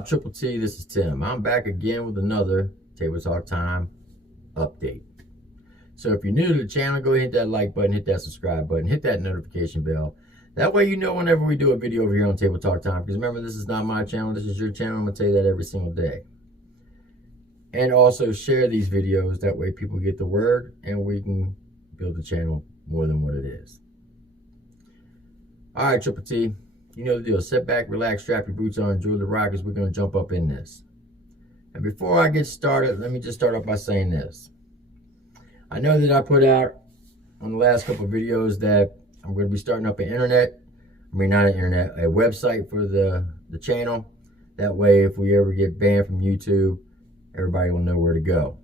up, Triple T? This is Tim. I'm back again with another Table Talk Time update. So if you're new to the channel, go ahead and hit that like button, hit that subscribe button, hit that notification bell. That way you know whenever we do a video over here on Table Talk Time. Because remember, this is not my channel, this is your channel. I'm going to tell you that every single day. And also share these videos. That way people get the word and we can build the channel more than what it is. All right, Triple T. You know the deal. Sit back, relax, strap your boots on, enjoy the ride, because we're going to jump up in this. And before I get started, let me just start off by saying this. I know that I put out on the last couple of videos that I'm going to be starting up a website for the channel. That way, if we ever get banned from YouTube, everybody will know where to go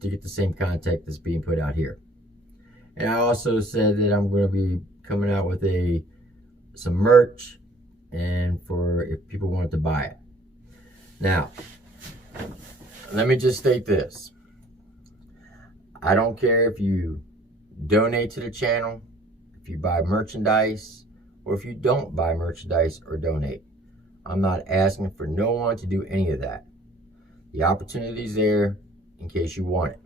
to get the same content that's being put out here. And I also said that I'm going to be coming out with some merch, and for if people want to buy it. Now, let me just state this. I don't care if you donate to the channel, if you buy merchandise, or if you don't buy merchandise or donate. I'm not asking for no one to do any of that. The opportunity's there in case you want it,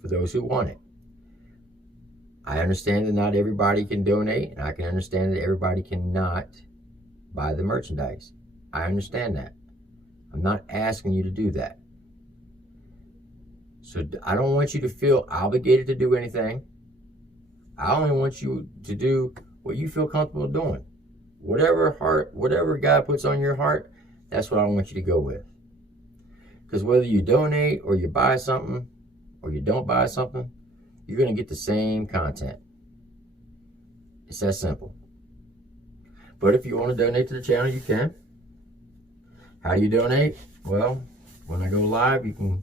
for those who want it. I understand that not everybody can donate, and I can understand that everybody cannot buy the merchandise. I understand that. I'm not asking you to do that. So I don't want you to feel obligated to do anything. I only want you to do what you feel comfortable doing. Whatever God puts on your heart, that's what I want you to go with. Because whether you donate or you buy something or you don't buy something, you're going to get the same content. It's that simple. But if you want to donate to the channel, you can. How do you donate? Well, when I go live, you can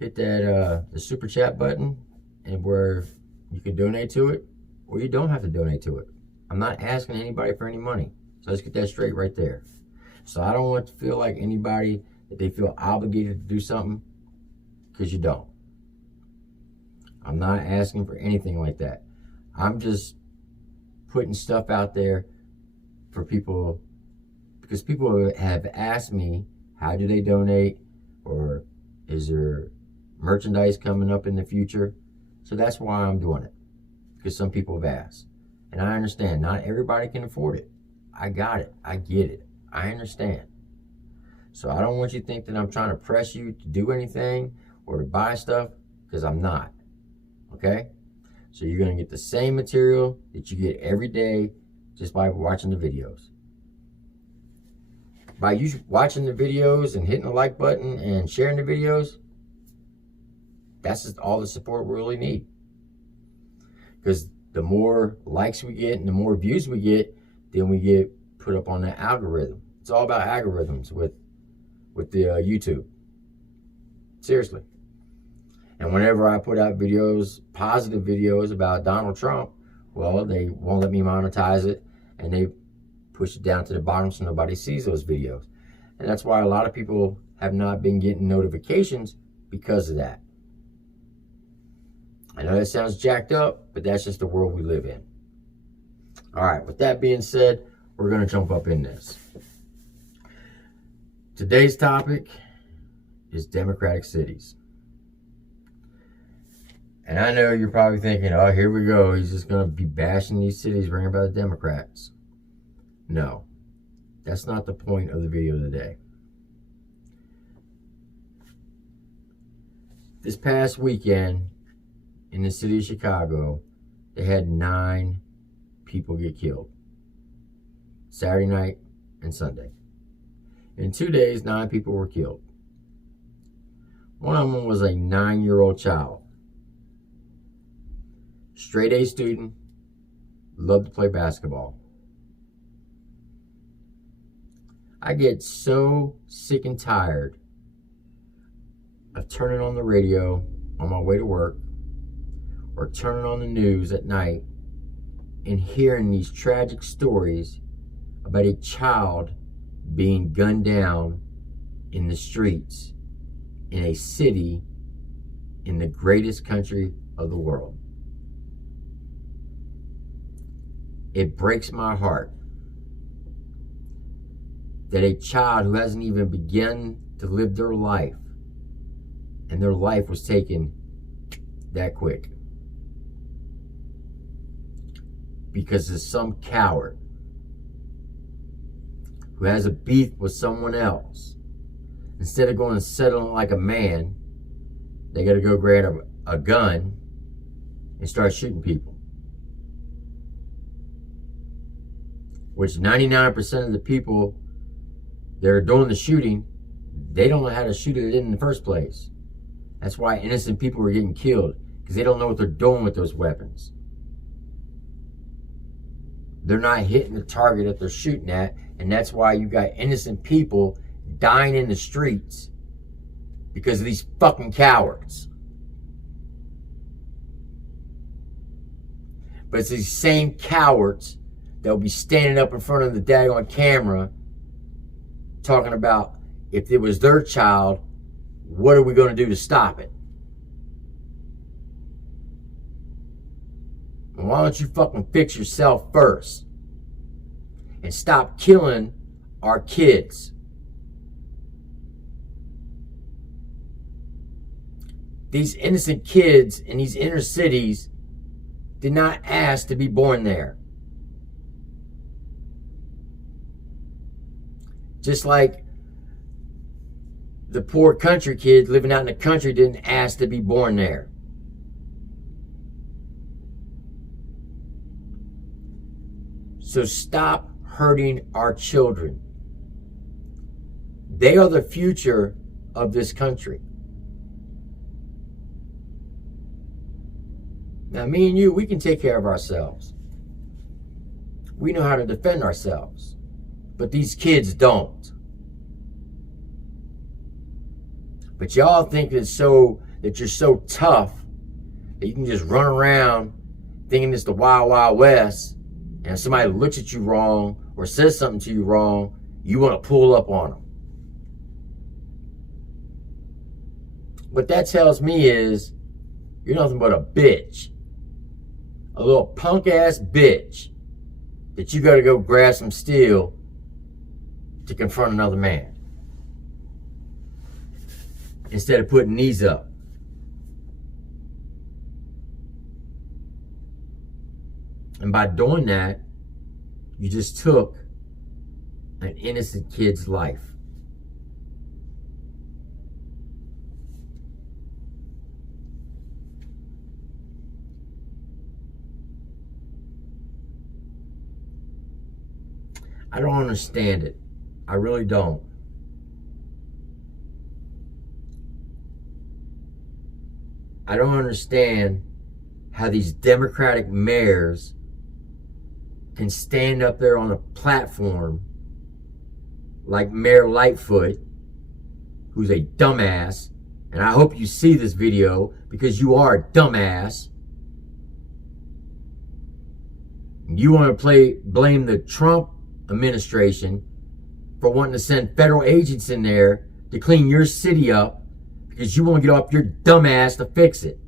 hit that the super chat button, and where you can donate to it, or you don't have to donate to it. I'm not asking anybody for any money. So let's get that straight right there. So I don't want to feel like anybody that they feel obligated to do something, because you don't. I'm not asking for anything like that. I'm just putting stuff out there for people, because people have asked me, how do they donate, or is there merchandise coming up in the future? So that's why I'm doing it, because some people have asked. And I understand, not everybody can afford it. I got it. I get it. I understand. So I don't want you to think that I'm trying to press you to do anything or to buy stuff, because I'm not. Okay? So you're going to get the same material that you get every day just by watching the videos. By you watching the videos and hitting the like button and sharing the videos, that's just all the support we really need. Because the more likes we get and the more views we get, then we get put up on that algorithm. It's all about algorithms with the YouTube. Seriously. And whenever I put out videos, positive videos about Donald Trump, well, they won't let me monetize it, and they push it down to the bottom so nobody sees those videos. And that's why a lot of people have not been getting notifications, because of that. I know that sounds jacked up, but that's just the world we live in. All right, with that being said, we're going to jump up in this. Today's topic is democratic cities. And I know you're probably thinking, oh, here we go. He's just going to be bashing these cities, ringing about the Democrats. No, that's not the point of the video today. This past weekend in the city of Chicago, they had 9 people get killed. Saturday night and Sunday. In 2 days, 9 people were killed. One of them was a 9-year-old child. Straight A student, loved to play basketball. I get so sick and tired of turning on the radio on my way to work, or turning on the news at night and hearing these tragic stories about a child being gunned down in the streets in a city in the greatest country of the world. It breaks my heart that a child who hasn't even begun to live their life, and their life was taken that quick because of some coward who has a beef with someone else, instead of going and settling like a man, they got to go grab a gun and start shooting people. Which 99% of the people that are doing the shooting, they don't know how to shoot it in the first place. That's why innocent people are getting killed, because they don't know what they're doing with those weapons. They're not hitting the target that they're shooting at, and that's why you got innocent people dying in the streets because of these fucking cowards. But it's these same cowards that will be standing up in front of the daggone camera talking about, if it was their child, what are we going to do to stop it? And why don't you fucking fix yourself first and stop killing our kids? These innocent kids in these inner cities did not ask to be born there. Just like the poor country kid living out in the country didn't ask to be born there. So stop hurting our children. They are the future of this country. Now, me and you, we can take care of ourselves. We know how to defend ourselves. But these kids don't. But y'all think that you're so tough that you can just run around thinking it's the Wild Wild West, and if somebody looks at you wrong or says something to you wrong, you want to pull up on them. What that tells me is you're nothing but a bitch. A little punk ass bitch that you got to go grab some steel to confront another man, instead of putting these up. And by doing that, you just took an innocent kid's life. I don't understand it. I really don't. I don't understand how these Democratic mayors can stand up there on a platform like Mayor Lightfoot, who's a dumbass, and I hope you see this video because you are a dumbass. You want to blame the Trump administration for wanting to send federal agents in there to clean your city up because you want to get off your dumb ass to fix it.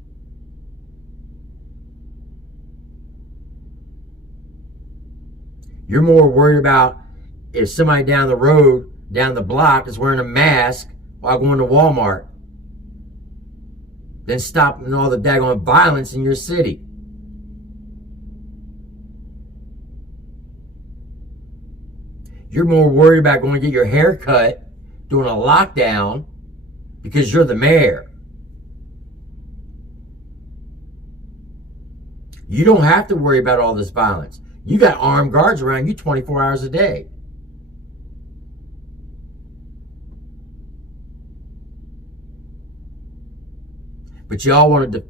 You're more worried about if somebody down the road, down the block, is wearing a mask while going to Walmart than stopping all the daggone violence in your city. You're more worried about going to get your hair cut during a lockdown because you're the mayor. You don't have to worry about all this violence. You got armed guards around you 24 hours a day. But y'all want to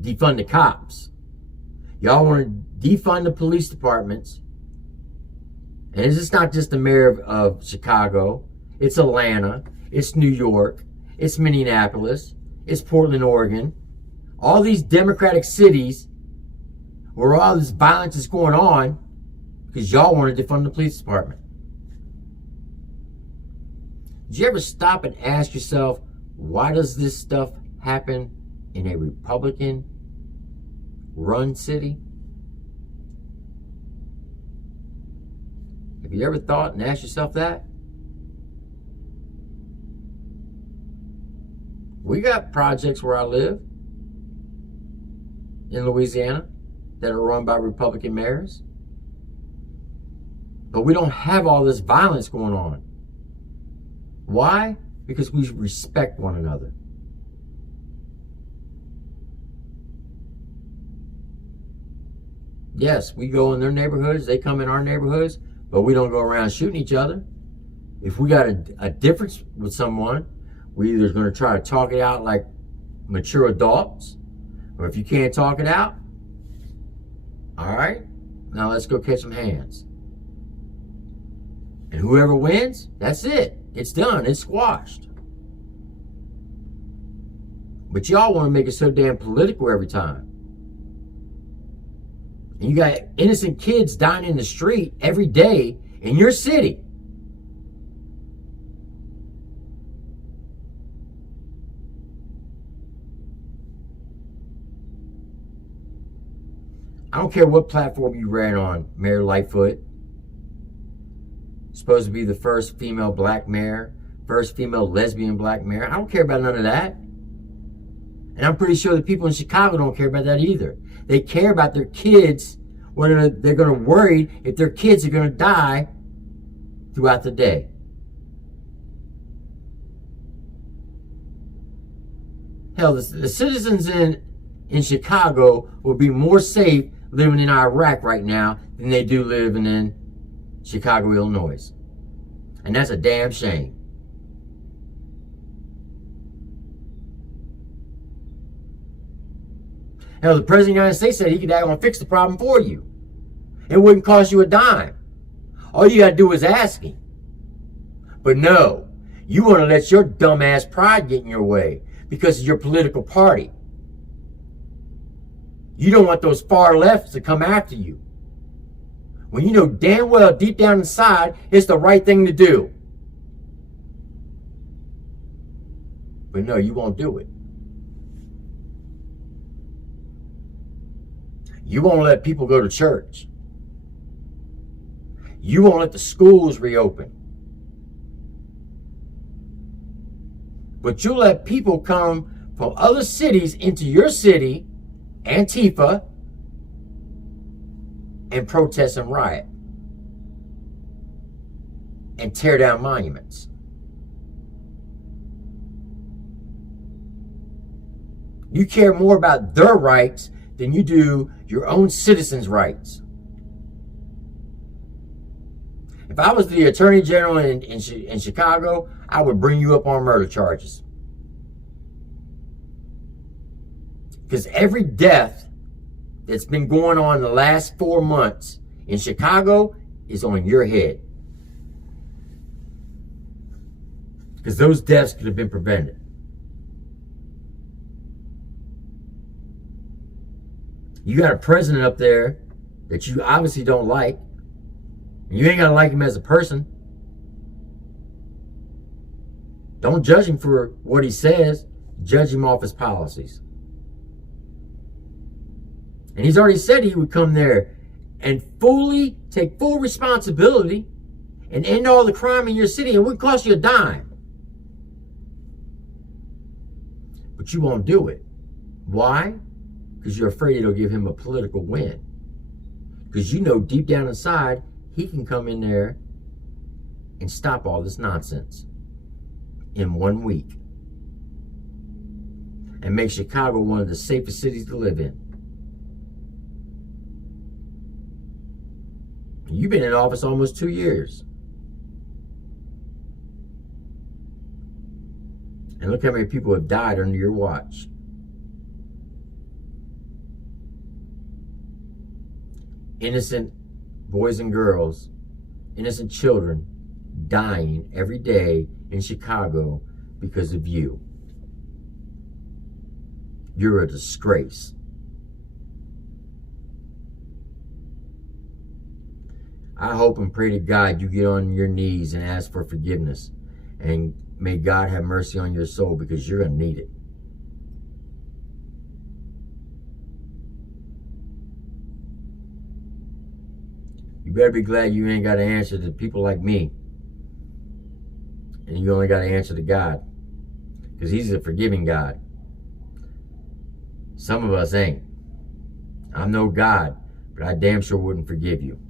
defund the cops. Y'all want to defund the police departments. And it's not just the mayor of Chicago. It's Atlanta. It's New York. It's Minneapolis. It's Portland, Oregon. All these Democratic cities where all this violence is going on because y'all want to defund the police department. Did you ever stop and ask yourself, why does this stuff happen in a Republican-run city? Have you ever thought and asked yourself that? We got projects where I live in Louisiana that are run by Republican mayors. But we don't have all this violence going on. Why? Because we respect one another. Yes, we go in their neighborhoods, they come in our neighborhoods, but we don't go around shooting each other. If we got a difference with someone, we either going to try to talk it out like mature adults, or if you can't talk it out, all right, now let's go catch some hands. And whoever wins, that's it. It's done. It's squashed. But y'all want to make it so damn political every time. And you got innocent kids dying in the street every day in your city. I don't care what platform you ran on, Mayor Lightfoot. Supposed to be the first female black mayor, first female lesbian black mayor. I don't care about none of that. And I'm pretty sure the people in Chicago don't care about that either. They care about their kids, whether they're going to worry if their kids are going to die throughout the day. Hell, the citizens in Chicago will be more safe living in Iraq right now than they do living in Chicago, Illinois. And that's a damn shame. Hell, the President of the United States said he could fix the problem for you. It wouldn't cost you a dime. All you got to do is ask him. But no, you want to let your dumbass pride get in your way because of your political party. You don't want those far lefts to come after you, when you know damn well deep down inside it's the right thing to do. But no, you won't do it. You won't let people go to church. You won't let the schools reopen. But you'll let people come from other cities into your city, Antifa, and protest and riot and tear down monuments. You care more about their rights than you do your own citizens' rights. If I was the Attorney General in Chicago, I would bring you up on murder charges. Because every death that's been going on in the last 4 months in Chicago is on your head. Because those deaths could have been prevented. You got a president up there that you obviously don't like. And you ain't got to like him as a person. Don't judge him for what he says. Judge him off his policies. And he's already said he would come there and take full responsibility and end all the crime in your city, and it wouldn't cost you a dime. But you won't do it. Why? Because you're afraid it'll give him a political win. Because you know deep down inside, he can come in there and stop all this nonsense in 1 week and make Chicago one of the safest cities to live in. You've been in office almost 2 years. And look how many people have died under your watch. Innocent boys and girls, innocent children dying every day in Chicago because of you. You're a disgrace. I hope and pray to God you get on your knees and ask for forgiveness. And may God have mercy on your soul, because you're going to need it. You better be glad you ain't got to answer to people like me. And you only got to answer to God. because he's a forgiving God. Some of us ain't. I'm no God, but I damn sure wouldn't forgive you.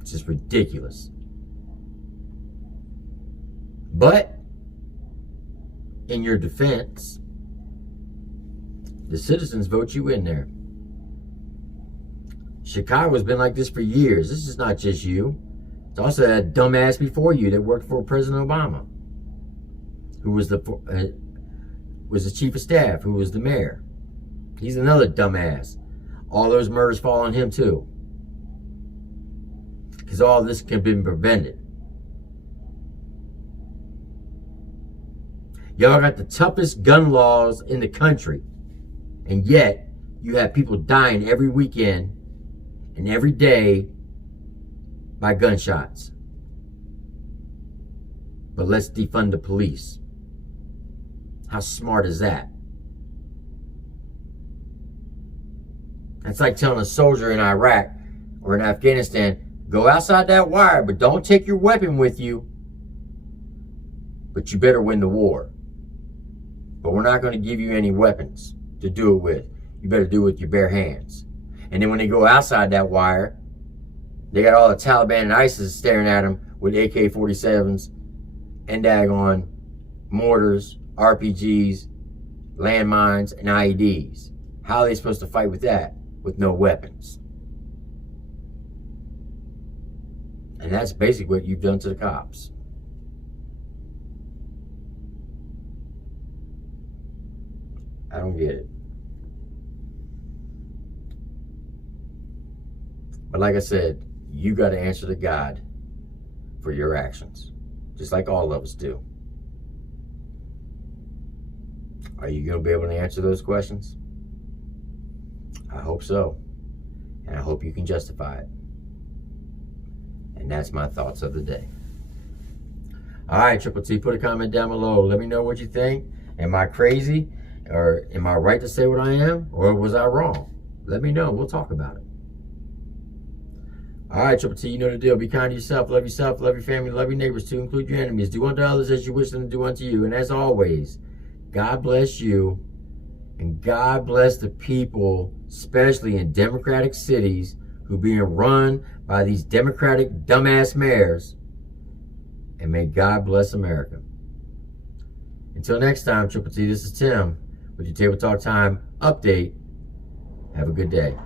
It's just ridiculous. But in your defense, the citizens vote you in there. Chicago's been like this for years. This is not just you. It's also that dumbass before you that worked for President Obama, who was the chief of staff, who was the mayor. He's another dumbass. All those murders fall on him too, because all this can be prevented. Y'all got the toughest gun laws in the country, and yet you have people dying every weekend and every day by gunshots. But let's defund the police. How smart is that? That's like telling a soldier in Iraq or in Afghanistan, go outside that wire, but don't take your weapon with you. But you better win the war. But we're not going to give you any weapons to do it with. You better do it with your bare hands. And then when they go outside that wire, they got all the Taliban and ISIS staring at them with AK-47s and daggone mortars, RPGs, landmines, and IEDs. How are they supposed to fight with that with no weapons? And that's basically what you've done to the cops. I don't get it. But like I said, you got to answer to God for your actions, just like all of us do. Are you going to be able to answer those questions? I hope so. And I hope you can justify it. And that's my thoughts of the day. All right, Triple T, put a comment down below. Let me know what you think. Am I crazy? Or am I right to say what I am? Or was I wrong? Let me know. We'll talk about it. All right, Triple T, you know the deal. Be kind to yourself, love your family, love your neighbors too, include your enemies. Do unto others as you wish them to do unto you. And as always, God bless you, and God bless the people, especially in democratic cities, who are being run by these democratic dumbass mayors. And may God bless America. Until next time, Triple T, this is Tim with your Table Talk Time update. Have a good day.